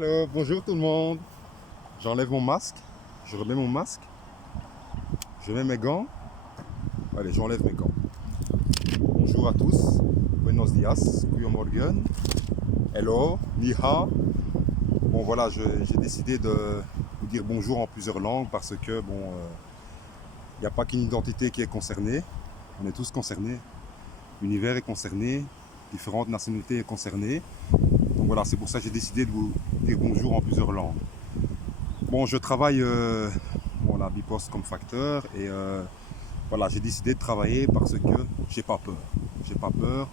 Alors, bonjour tout le monde. J'enlève mon masque, je remets mon masque, je mets mes gants. Allez, j'enlève mes gants. Bonjour à tous. Buenos dias, Kuyo Morgan. Hello, ni hao. Bon voilà, j'ai décidé de vous dire bonjour en plusieurs langues parce que bon, il n'y a pas qu'une identité qui est concernée. On est tous concernés. L'univers est concerné, différentes nationalités sont concernées. Donc voilà, c'est pour ça que j'ai décidé de vous dire bonjour en plusieurs langues. Bon, je travaille la Bipost comme facteur et voilà, j'ai décidé de travailler parce que j'ai pas peur. J'ai pas peur,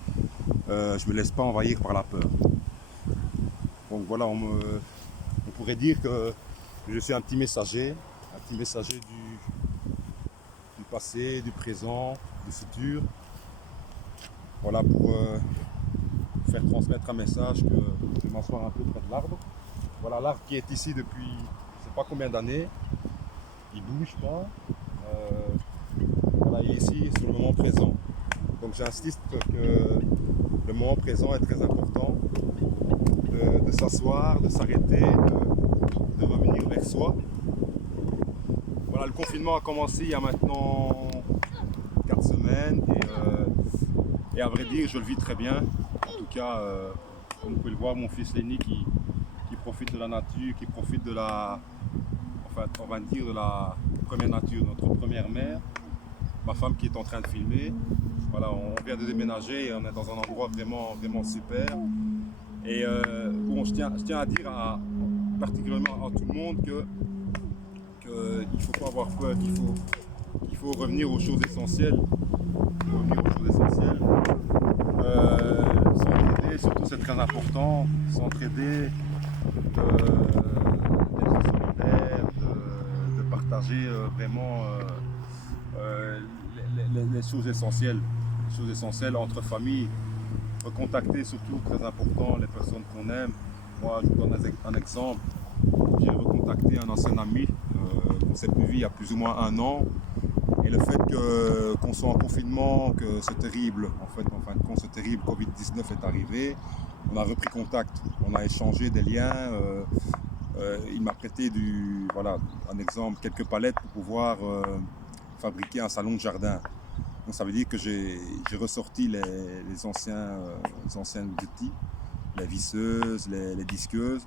je me laisse pas envahir par la peur. Donc voilà, on pourrait dire que je suis un petit messager du passé, du présent, du futur. Voilà, pour faire transmettre un message que je vais m'asseoir un peu près de l'arbre. Voilà l'arbre qui est ici depuis je sais pas combien d'années. Il bouge pas. Voilà, il est ici sur le moment présent. Donc j'insiste que le moment présent est très important. De s'asseoir, de s'arrêter, de revenir vers soi. Voilà, le confinement a commencé il y a maintenant 4 semaines et à vrai dire je le vis très bien. En tout cas, comme vous pouvez le voir, mon fils Lenny qui profite de la nature, qui profite de la, enfin on va dire de la première nature, notre première mère. Ma femme qui est en train de filmer. Voilà, on vient de déménager et on est dans un endroit vraiment super. Et bon, je tiens à dire particulièrement à tout le monde qu'il ne faut pas avoir peur, qu'il faut revenir aux choses essentielles. S'entraider, surtout c'est très important. S'entraider, d'être solidaire, de partager vraiment les choses essentielles. Les choses essentielles entre familles. Recontacter surtout, très important, les personnes qu'on aime. Moi, je vous donne un exemple. J'ai recontacté un ancien ami qu'on s'est plus vu il y a plus ou moins 1 an. Et le fait qu'on soit en confinement, que ce terrible, en fin de compte, ce terrible Covid-19 est arrivé, on a repris contact, on a échangé des liens. Il m'a prêté un exemple, quelques palettes pour pouvoir fabriquer un salon de jardin. Donc ça veut dire que j'ai ressorti les anciens outils, les visseuses, les disqueuses,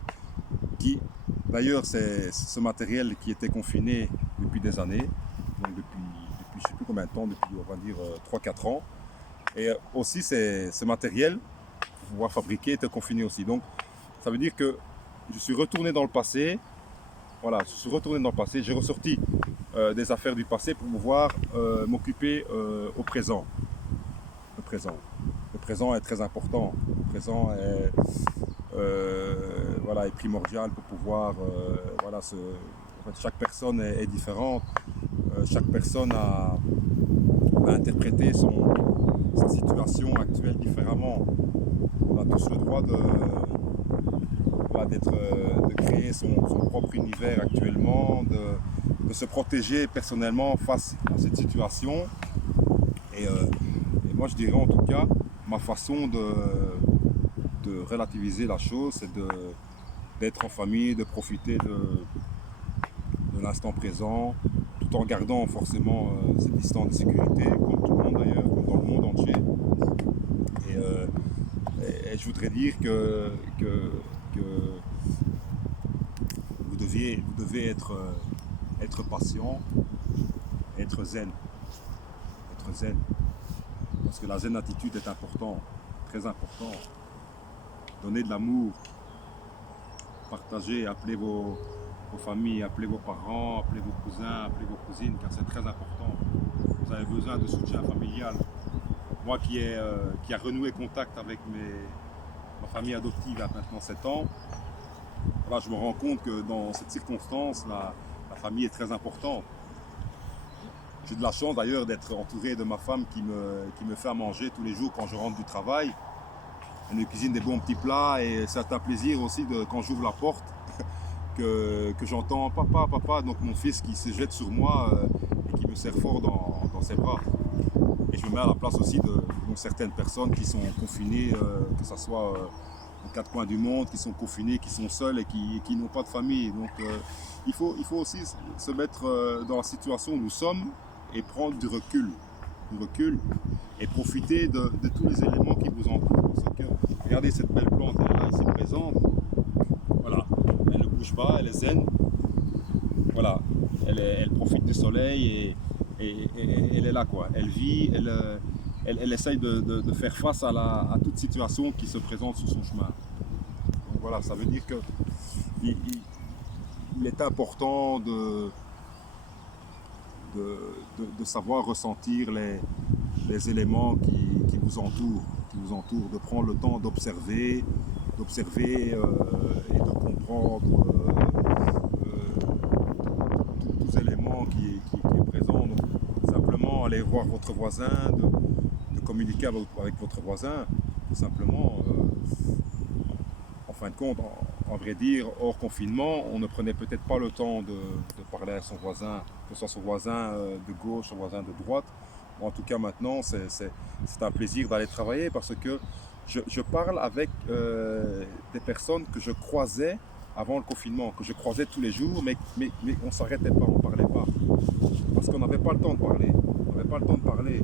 qui d'ailleurs c'est ce matériel qui était confiné depuis des années, donc depuis je ne sais plus combien de temps, depuis on va dire 3-4 ans. Et aussi ce matériel, pour pouvoir fabriquer, était confiné aussi. Donc ça veut dire que je suis retourné dans le passé. Voilà, je suis retourné dans le passé, j'ai ressorti des affaires du passé pour pouvoir m'occuper au présent. Le présent est très important. Le présent est, est primordial pour pouvoir. En fait, chaque personne est différente. Chaque personne a interprété sa situation actuelle différemment. On a tous le droit de créer son propre univers actuellement, de se protéger personnellement face à cette situation. Et moi je dirais en tout cas, ma façon de relativiser la chose, c'est d'être en famille, de profiter de l'instant présent, tout en gardant forcément cette distance de sécurité, comme tout le monde d'ailleurs, comme dans le monde entier. Et je voudrais dire que vous devez être patient, être zen. Parce que la zen attitude est importante, très important. Donner de l'amour, partager, appeler vos familles, appeler vos parents, appeler vos cousins, appeler vos cousines, car c'est très important. Vous avez besoin de soutien familial. Moi qui a renoué contact avec ma famille adoptive il y a maintenant 7 ans, voilà, je me rends compte que dans cette circonstance, la famille est très importante. J'ai de la chance d'ailleurs d'être entouré de ma femme qui me fait à manger tous les jours quand je rentre du travail. Elle me cuisine des bons petits plats et c'est un plaisir aussi quand j'ouvre la porte que j'entends papa, donc mon fils qui se jette sur moi et qui me serre fort dans ses bras. Et je me mets à la place aussi de certaines personnes qui sont confinées, que ce soit quatre coins du monde, qui sont confinés, qui sont seuls et qui n'ont pas de famille. Donc il faut aussi se mettre dans la situation où nous sommes et prendre du recul et profiter de tous les éléments qui vous entourent. Parce que, regardez cette belle plante, elle est là ici présente. Voilà, elle ne bouge pas, elle est zen. Voilà, elle profite du soleil et elle est là quoi. Elle vit, elle essaye de faire face à toute situation qui se présente sur son chemin. Donc voilà, ça veut dire que il est important de savoir ressentir les éléments qui vous entourent, de prendre le temps d'observer et de comprendre tous les éléments qui est présent. Donc, simplement aller voir votre voisin, de communiquer avec votre voisin, tout simplement. En fin de compte, en vrai dire, hors confinement, on ne prenait peut-être pas le temps de parler à son voisin, que ce soit son voisin de gauche, son voisin de droite. En tout cas maintenant, c'est un plaisir d'aller travailler parce que je parle avec des personnes que je croisais avant le confinement, que je croisais tous les jours, mais on ne s'arrêtait pas, on ne parlait pas. Parce qu'on n'avait pas le temps de parler. On n'avait pas le temps de parler.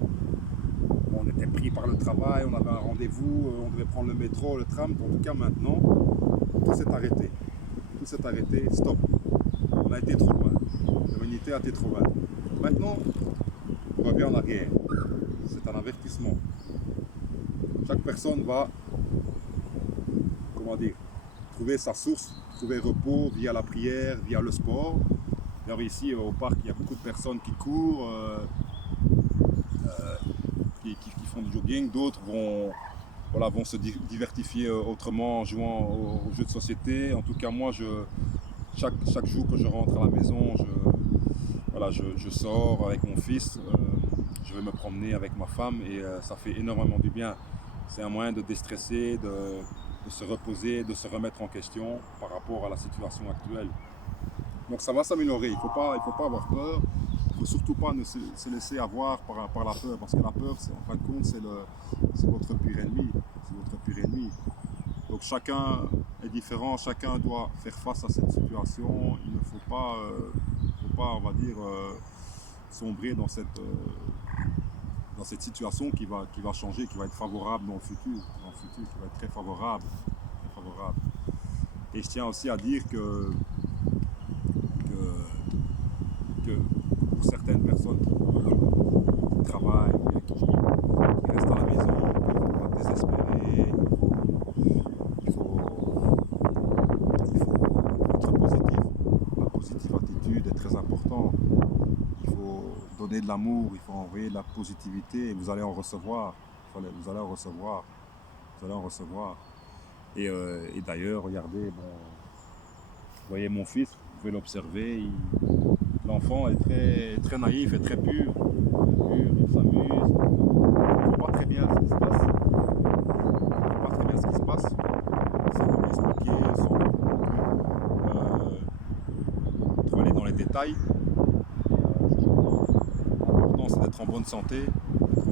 On était pris par le travail, on avait un rendez-vous, on devait prendre le métro, le tram. En tout cas maintenant, tout s'est arrêté. Tout s'est arrêté, stop. On a été trop loin. L'humanité a été trop loin. Maintenant, on revient en arrière. C'est un avertissement. Chaque personne va, comment dire, trouver sa source, trouver repos via la prière, via le sport. D'ailleurs ici au parc, il y a beaucoup de personnes qui courent, qui font du jogging. D'autres vont se divertifier autrement en jouant aux jeux de société. En tout cas moi, chaque jour que je rentre à la maison, je sors avec mon fils, je vais me promener avec ma femme et ça fait énormément du bien. C'est un moyen de déstresser, de se reposer, de se remettre en question par rapport à la situation actuelle. Donc ça va s'améliorer, il ne faut pas avoir peur, il ne faut surtout pas se laisser avoir par la peur, parce que la peur, en fin de compte, c'est votre pire ennemi. C'est votre pire ennemi. Donc chacun est différent, chacun doit faire face à cette situation. Il ne faut pas, on va dire, sombrer dans cette situation qui va changer, qui va être favorable dans le futur, qui va être très favorable. Et je tiens aussi à dire que pour certaines personnes qui travaillent, qui restent à la maison, il ne faut pas désespérer, il faut être positif. La positive attitude est très importante. Il faut donner de l'amour, il faut envoyer de la positivité et vous allez en recevoir. Vous allez en recevoir. Et d'ailleurs, regardez, vous voyez mon fils, vous pouvez l'observer, l'enfant est très, très naïf et très pur. Il s'amuse, il ne comprend pas très bien ce qui se passe. Sans nous expliquer, sans trop aller dans les détails. L'important c'est d'être en bonne santé, d'être en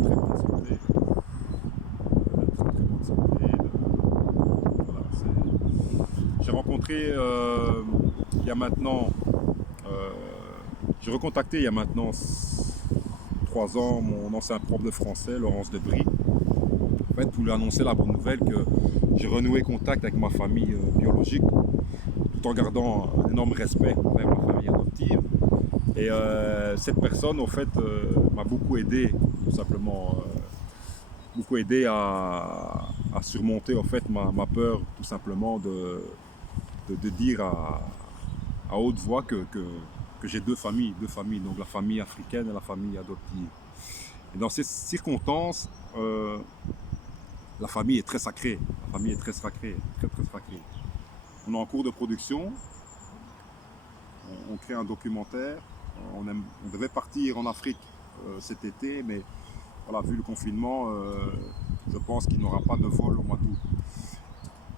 très bonne santé. J'ai rencontré j'ai recontacté il y a maintenant 3 ans mon ancien prof de français, Laurence Debris, en fait, pour lui annoncer la bonne nouvelle que j'ai renoué contact avec ma famille biologique, tout en gardant un énorme respect envers ma famille adoptive. Et cette personne, au fait, m'a beaucoup aidé, tout simplement, à surmonter, en fait, ma peur, tout simplement, de dire à haute voix que j'ai deux familles, donc la famille africaine et la famille adoptive. Et dans ces circonstances, la famille est très sacrée. Très sacrée. On est en cours de production, on crée un documentaire. On devait partir en Afrique cet été, mais voilà, vu le confinement, je pense qu'il n'y aura pas de vol au mois d'août.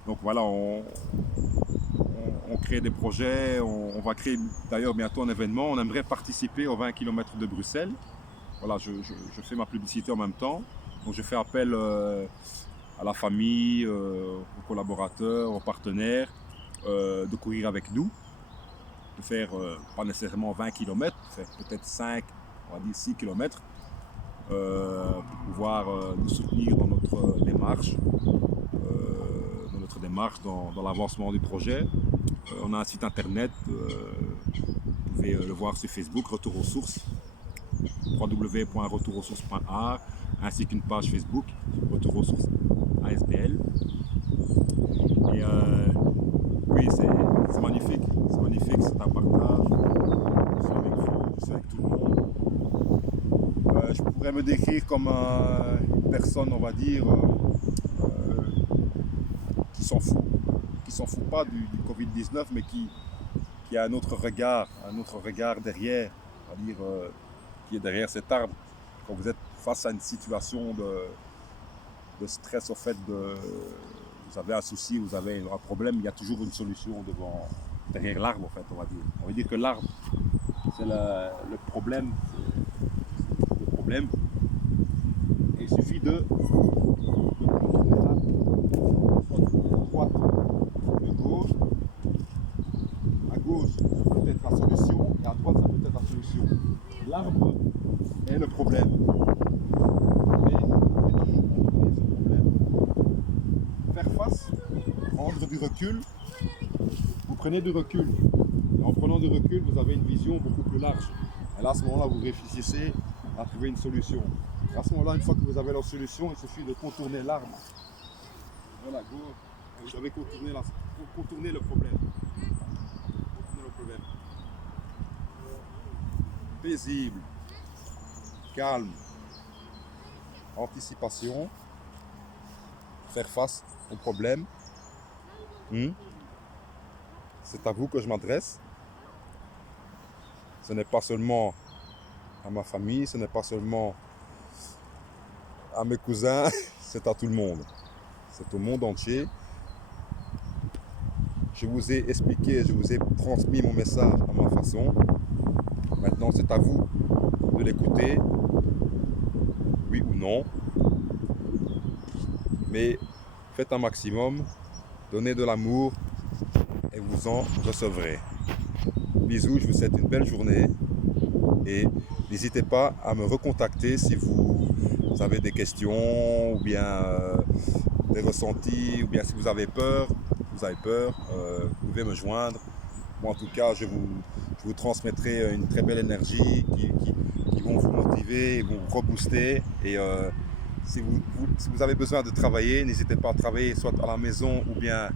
Donc voilà, on crée des projets, on va créer d'ailleurs bientôt un événement. On aimerait participer aux 20 km de Bruxelles. Voilà, je fais ma publicité en même temps. Donc je fais appel à la famille, aux collaborateurs, aux partenaires, de courir avec nous, de faire pas nécessairement 20 km, faire peut-être 5, on va dire 6 km, pour pouvoir nous soutenir dans notre démarche, dans l'avancement du projet. On a un site internet, vous pouvez le voir sur Facebook, Retour aux sources, www.retourauxsources.art, ainsi qu'une page Facebook, Retour aux sources ASBL. Et oui, c'est magnifique, c'est un partage. Je suis avec vous, je suis avec tout le monde. Je pourrais me décrire comme une personne, on va dire, qui s'en fout pas du Covid-19, mais qui a un autre regard derrière, on va dire, qui est derrière cet arbre. Quand vous êtes face à une situation de stress, au fait vous avez un souci, vous avez un problème, il y a toujours une solution derrière l'arbre, en fait, on va dire. On va dire que l'arbre, c'est le problème. Et il suffit de droite, de gauche. À gauche, ça peut être la solution, et à droite, ça peut être la solution. L'arbre est le problème. Mais il est toujours contourner ce problème. Faire face, prendre du recul. Vous prenez du recul. Et en prenant du recul, vous avez une vision beaucoup plus large. Et là, à ce moment-là, vous réfléchissez à trouver une solution. Et à ce moment-là, une fois que vous avez la solution, il suffit de contourner l'arbre. Voilà, go. Vous devez contourner le problème. Contourner le problème. Paisible, calme, anticipation, faire face au problème. C'est à vous que je m'adresse. Ce n'est pas seulement à ma famille, ce n'est pas seulement à mes cousins, c'est à tout le monde. C'est au monde entier. Je vous ai expliqué, je vous ai transmis mon message à ma façon. Maintenant, c'est à vous de l'écouter, oui ou non. Mais faites un maximum, donnez de l'amour et vous en recevrez. Bisous, je vous souhaite une belle journée et n'hésitez pas à me recontacter si vous avez des questions ou bien des ressentis ou bien si vous avez peur, vous pouvez me joindre. Moi, en tout cas, je vous transmettrai une très belle énergie qui vont vous motiver et vous rebooster. Et si vous avez besoin de travailler, n'hésitez pas à travailler soit à la maison ou bien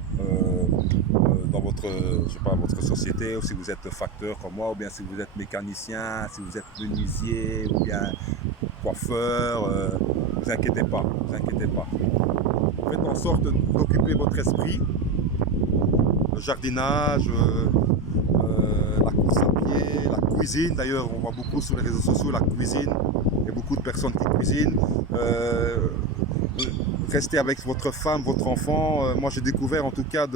dans votre société, ou si vous êtes facteur comme moi, ou bien si vous êtes mécanicien, si vous êtes menuisier, ou bien coiffeur, vous inquiétez pas. Faites en sorte d'occuper votre esprit, le jardinage, la course à pied, la cuisine. D'ailleurs, on voit beaucoup sur les réseaux sociaux la cuisine. Il y a beaucoup de personnes qui cuisinent. Restez avec votre femme, votre enfant. Moi, j'ai découvert en tout cas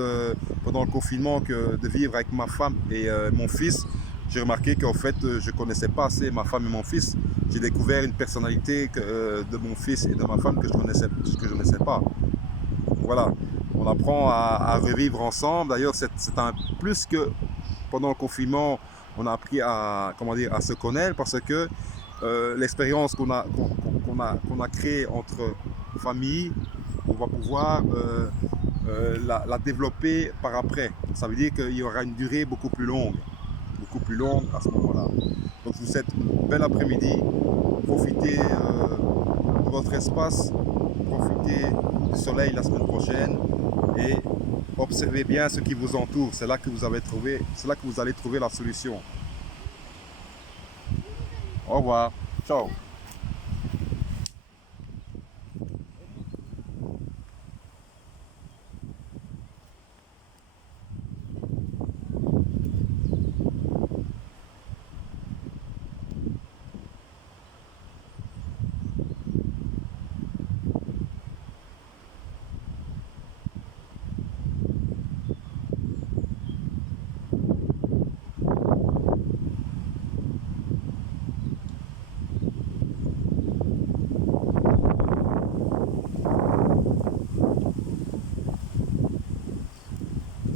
pendant le confinement que de vivre avec ma femme et mon fils, j'ai remarqué qu'en fait, je ne connaissais pas assez ma femme et mon fils. J'ai découvert une personnalité de mon fils et de ma femme que je ne connaissais pas. Voilà, on apprend à revivre ensemble. D'ailleurs, c'est un plus que pendant le confinement, on a appris à se connaître parce que l'expérience qu'on a créée entre familles, on va pouvoir la développer par après. Ça veut dire qu'il y aura une durée beaucoup plus longue à ce moment-là. Donc je vous souhaite un bel après-midi. Profitez de votre espace, profitez du soleil la semaine prochaine et observez bien ce qui vous entoure. C'est là que vous allez trouver la solution. Au revoir. Ciao.